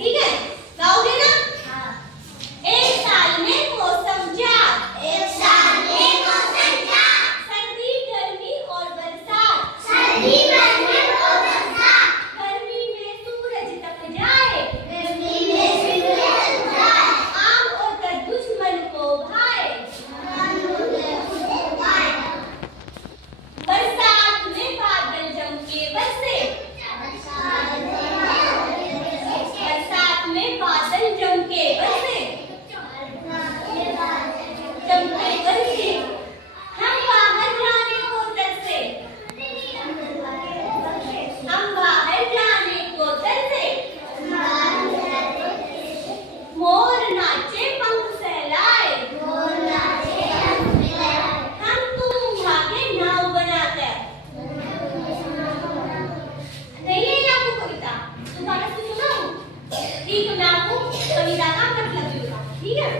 ठीक है, गाओगे ना? हाँ। एक साल में मौसम चार, एक साल में मौसम चार, सर्दी गर्मी और बरसात, सर्दी गर्मी और बरसात, गर्मी में सूरज तप जाए, गर्मी में सूरज तप जाए, आम और तरबूज मन को भाए, बरसात में बादल जम के बरसे, बरसात में बादल जम के बरसे, जम के बरसे, हम बाहर जाने को तरसे, हम बाहर जाने को तरसे, मोर नाचे पंख फैलाए, हम तुम भागे नाव बनाकर। नहीं है आपको कविता, दोबारा से सुनाऊं? ठीक है, मैं आपको कविता का मतलब भी बताऊं, ठीक है?